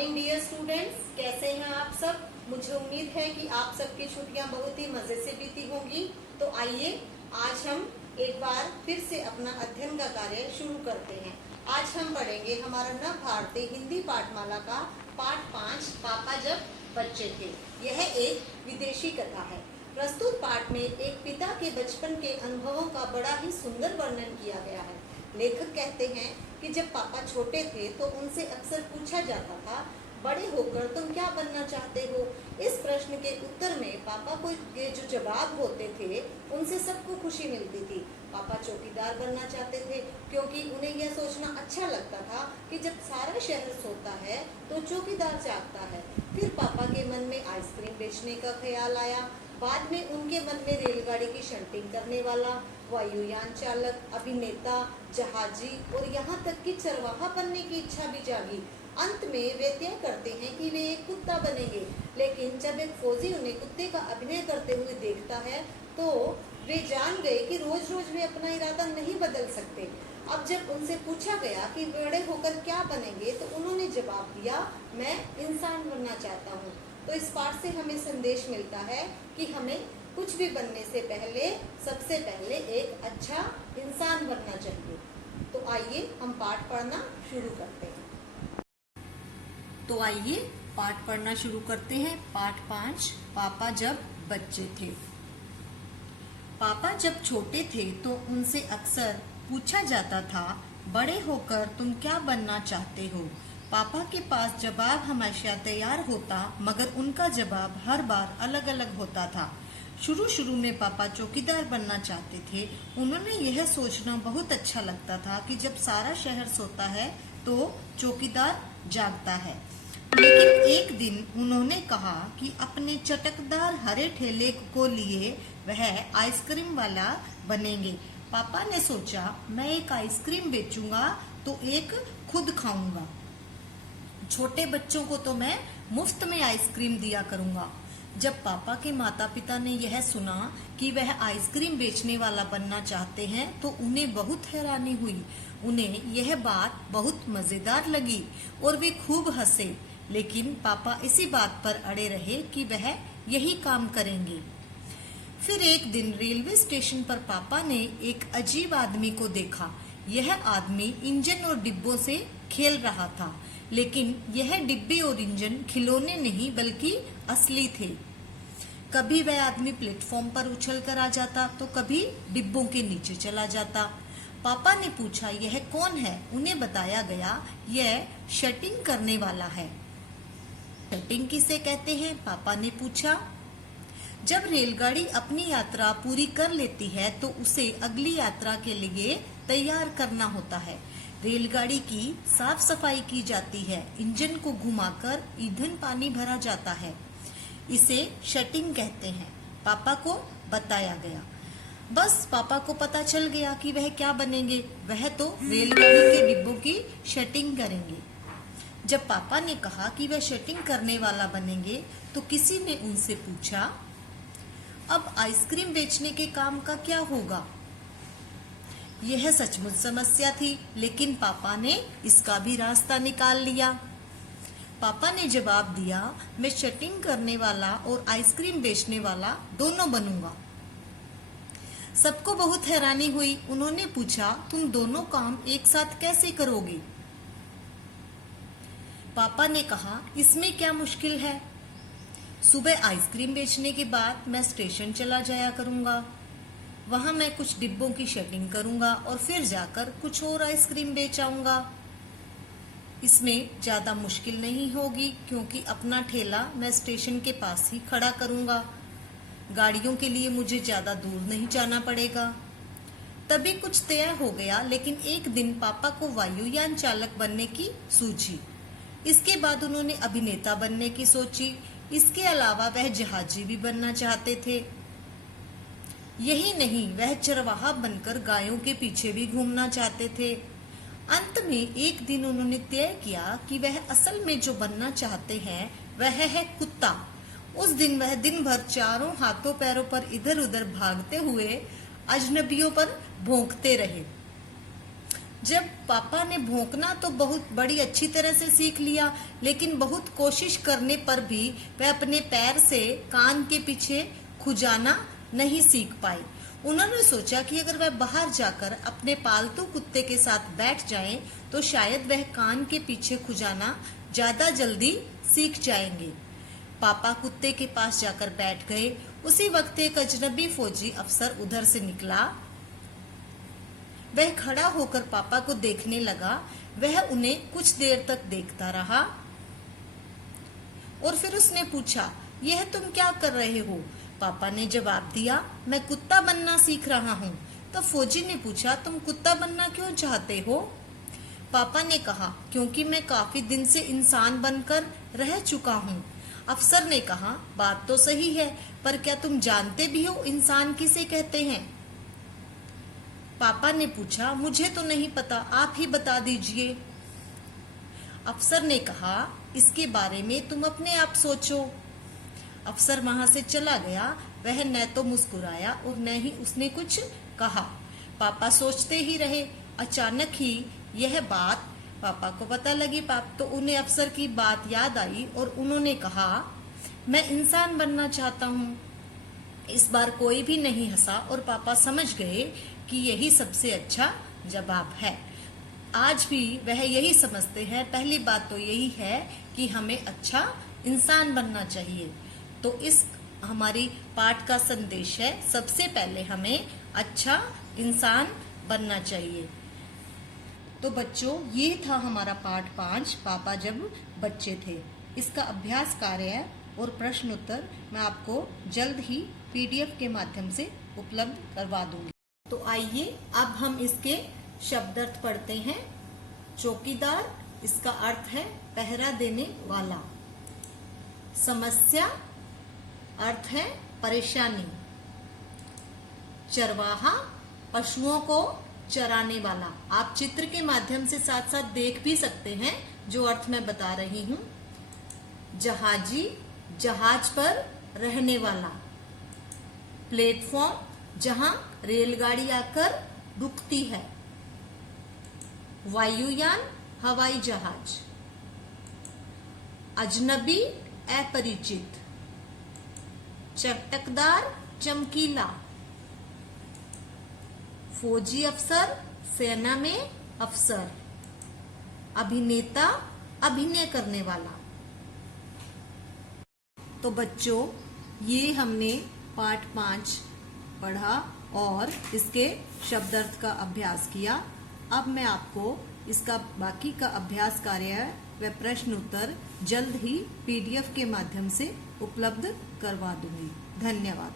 Morning dear students, कैसे हैं आप सब। मुझे उम्मीद है कि आप सबकी छुट्टियां बहुत ही मजे से बीती होंगी। तो आइए आज हम एक बार फिर से अपना अध्ययन का कार्य शुरू करते हैं। आज हम पढ़ेंगे हमारा नव भारतीय हिंदी पाठमाला का पाठ 5 पापा जब बच्चे थे। यह एक विदेशी कथा है। प्रस्तुत पाठ में एक पिता के बचपन के अनुभवों का बड़ा ही सुंदर वर्णन किया गया है। लेखक कहते हैं कि जब पापा छोटे थे तो उनसे अक्सर पूछा जाता था, बड़े होकर तुम क्या बनना चाहते हो। इस प्रश्न के उत्तर में पापा को जो जवाब होते थे उनसे सबको खुशी मिलती थी। पापा चौकीदार बनना चाहते थे क्योंकि उन्हें यह सोचना अच्छा लगता था कि जब सारा शहर सोता है तो चौकीदार जागता है। फिर पापा के मन में आइसक्रीम बेचने का ख्याल आया। बाद में उनके मन में रेलगाड़ी की शंटिंग करने वाला, वायुयान चालक, अभिनेता, जहाजी और यहाँ तक कि चरवाहा बनने की इच्छा भी जागी। अंत में वे तय करते हैं कि वे एक कुत्ता बनेंगे। लेकिन जब एक फौजी उन्हें कुत्ते का अभिनय करते हुए देखता है तो वे जान गए कि रोज रोज वे अपना इरादा नहीं बदल सकते। अब जब उनसे पूछा गया कि बड़े होकर क्या बनेंगे तो उन्होंने जवाब दिया, मैं इंसान बनना चाहता हूँ। तो इस पाठ से हमें संदेश मिलता है कि हमें कुछ भी बनने से पहले सबसे पहले एक अच्छा इंसान बनना चाहिए। तो आइए हम पाठ पढ़ना शुरू करते हैं। पाठ 5 पापा जब बच्चे थे। पापा जब छोटे थे तो उनसे अक्सर पूछा जाता था, बड़े होकर तुम क्या बनना चाहते हो। पापा के पास जवाब हमेशा तैयार होता, मगर उनका जवाब हर बार अलग अलग होता था। शुरू में पापा चौकीदार बनना चाहते थे। उन्होंने यह सोचना बहुत अच्छा लगता था कि जब सारा शहर सोता है तो चौकीदार जागता है। लेकिन एक दिन उन्होंने कहा कि अपने चटकदार हरे ठेले को लिए वह आइसक्रीम वाला बनेंगे। पापा ने सोचा, मैं एक आइसक्रीम बेचूंगा तो एक खुद खाऊंगा। छोटे बच्चों को तो मैं मुफ्त में आइसक्रीम दिया करूंगा। जब पापा के माता पिता ने यह सुना कि वह आइसक्रीम बेचने वाला बनना चाहते हैं तो उन्हें बहुत हैरानी हुई। उन्हें यह बात बहुत मजेदार लगी और वे खूब हंसे। लेकिन पापा इसी बात पर अड़े रहे कि वह यही काम करेंगे। फिर एक दिन रेलवे स्टेशन पर पापा ने एक अजीब आदमी को देखा। यह आदमी इंजन और डिब्बों से खेल रहा था, लेकिन यह डिब्बे और इंजन खिलौने नहीं बल्कि असली थे। कभी वह आदमी प्लेटफॉर्म पर उछल कर आ जाता तो कभी डिब्बों के नीचे चला जाता। पापा ने पूछा, यह कौन है। उन्हें बताया गया, यह शटिंग करने वाला है। शटिंग किसे कहते हैं, पापा ने पूछा। जब रेलगाड़ी अपनी यात्रा पूरी कर लेती है तो उसे अगली यात्रा के लिए तैयार करना होता है। रेलगाड़ी की साफ सफाई की जाती है, इंजन को घुमाकर ईंधन पानी भरा जाता है। इसे शटिंग कहते हैं, पापा को बताया गया। बस पापा को पता चल गया कि वह क्या बनेंगे। वह तो रेलगाड़ी के डिब्बों की शटिंग करेंगे। जब पापा ने कहा कि वह शटिंग करने वाला बनेंगे तो किसी ने उनसे पूछा, अब आइसक्रीम बेचने के काम का क्या होगा। यह सचमुच समस्या थी, लेकिन पापा ने इसका भी रास्ता निकाल लिया। पापा ने जवाब दिया, मैं शटिंग करने वाला और आइसक्रीम बेचने वाला दोनों बनूंगा। सबको बहुत हैरानी हुई। उन्होंने पूछा, तुम दोनों काम एक साथ कैसे करोगे। पापा ने कहा, इसमें क्या मुश्किल है। सुबह आइसक्रीम बेचने के बाद मैं स्टेशन चला जाया करूंगा। वहां मैं कुछ डिब्बों की शटिंग करूंगा और फिर जाकर कुछ और आइसक्रीम बेच आऊंगा। इसमें ज्यादा मुश्किल नहीं होगी क्योंकि अपना ठेला मैं स्टेशन के पास ही खड़ा करूंगा। गाड़ियों के लिए मुझे ज्यादा दूर नहीं जाना पड़ेगा। तभी कुछ तय हो गया, लेकिन एक दिन पापा को वायुयान चालक बनने की सूझी। इसके बाद उन्होंने अभिनेता बनने की सोची। इसके अलावा वह जहाजी भी बनना चाहते थे। यही नहीं, वह चरवाहा बनकर गायों के पीछे भी घूमना चाहते थे। अंत में एक दिन उन्होंने तय किया कि वह असल में जो बनना चाहते हैं वह है कुत्ता। उस दिन वह दिन भर चारों हाथों पैरों पर इधर उधर भागते हुए अजनबियों पर भौंकते रहे। जब पापा ने भौंकना तो बहुत बड़ी अच्छी तरह से सीख लिया, लेकिन बहुत कोशिश करने पर भी वह अपने पैर से कान के पीछे खुजाना नहीं सीख पाई। उन्होंने सोचा कि अगर वह बाहर जाकर अपने पालतू कुत्ते के साथ बैठ जाएं, तो शायद वह कान के पीछे खुजाना ज्यादा जल्दी सीख जाएंगे। पापा कुत्ते के पास जाकर बैठ गए। उसी वक्त एक अजनबी फौजी अफसर उधर से निकला। वह खड़ा होकर पापा को देखने लगा। वह उन्हें कुछ देर तक देखता रहा और फिर उसने पूछा, यह तुम क्या कर रहे हो? पापा ने जवाब दिया, मैं कुत्ता बनना सीख रहा हूँ। तो फौजी ने पूछा, तुम कुत्ता बनना क्यों चाहते हो? पापा ने कहा, क्योंकि मैं काफी दिन से इंसान बनकर रह चुका हूँ। अफसर ने कहा, बात तो सही है, पर क्या तुम जानते भी हो इंसान किसे कहते हैं? पापा ने पूछा, मुझे तो नहीं पता, आप ही बता दीजिए। अफसर ने कहा, इसके बारे में तुम अपने आप सोचो। अफसर वहां से चला गया। वह न तो मुस्कुराया और न ही उसने कुछ कहा। पापा सोचते ही रहे। अचानक ही यह बात पापा को पता लगी। तो उन्हें अफसर की बात याद आई और उन्होंने कहा, मैं इंसान बनना चाहता हूँ। इस बार कोई भी नहीं हंसा और पापा समझ गए कि यही सबसे अच्छा जवाब है। आज भी वह यही समझते हैं। पहली बात तो यही है कि हमें अच्छा इंसान बनना चाहिए। तो इस हमारी पाठ का संदेश है, सबसे पहले हमें अच्छा इंसान बनना चाहिए। तो बच्चों, ये था हमारा पाठ 5, पापा जब बच्चे थे। इसका अभ्यास कार्य और प्रश्न उत्तर मैं आपको जल्द ही PDF के माध्यम से उपलब्ध करवा दूंगी। तो आइए अब हम इसके शब्दार्थ पढ़ते हैं। चौकीदार, इसका अर्थ है पहरा देने वाला। समस्या, अर्थ है परेशानी। चरवाहा, पशुओं को चराने वाला। आप चित्र के माध्यम से साथ साथ देख भी सकते हैं जो अर्थ मैं बता रही हूं। जहाजी, जहाज पर रहने वाला। प्लेटफॉर्म, जहां रेलगाड़ी आकर रुकती है। वायुयान, हवाई जहाज। अजनबी, अपरिचित। चटकदार, चमकीला। फौजी अफसर, सेना में अफसर। अभिनेता, अभिनय करने वाला। तो बच्चों, ये हमने पाठ 5 पढ़ा और इसके शब्दार्थ का अभ्यास किया। अब मैं आपको इसका बाकी का अभ्यास कार्य व प्रश्न उत्तर जल्द ही PDF के माध्यम से उपलब्ध करवा दूंगी। धन्यवाद।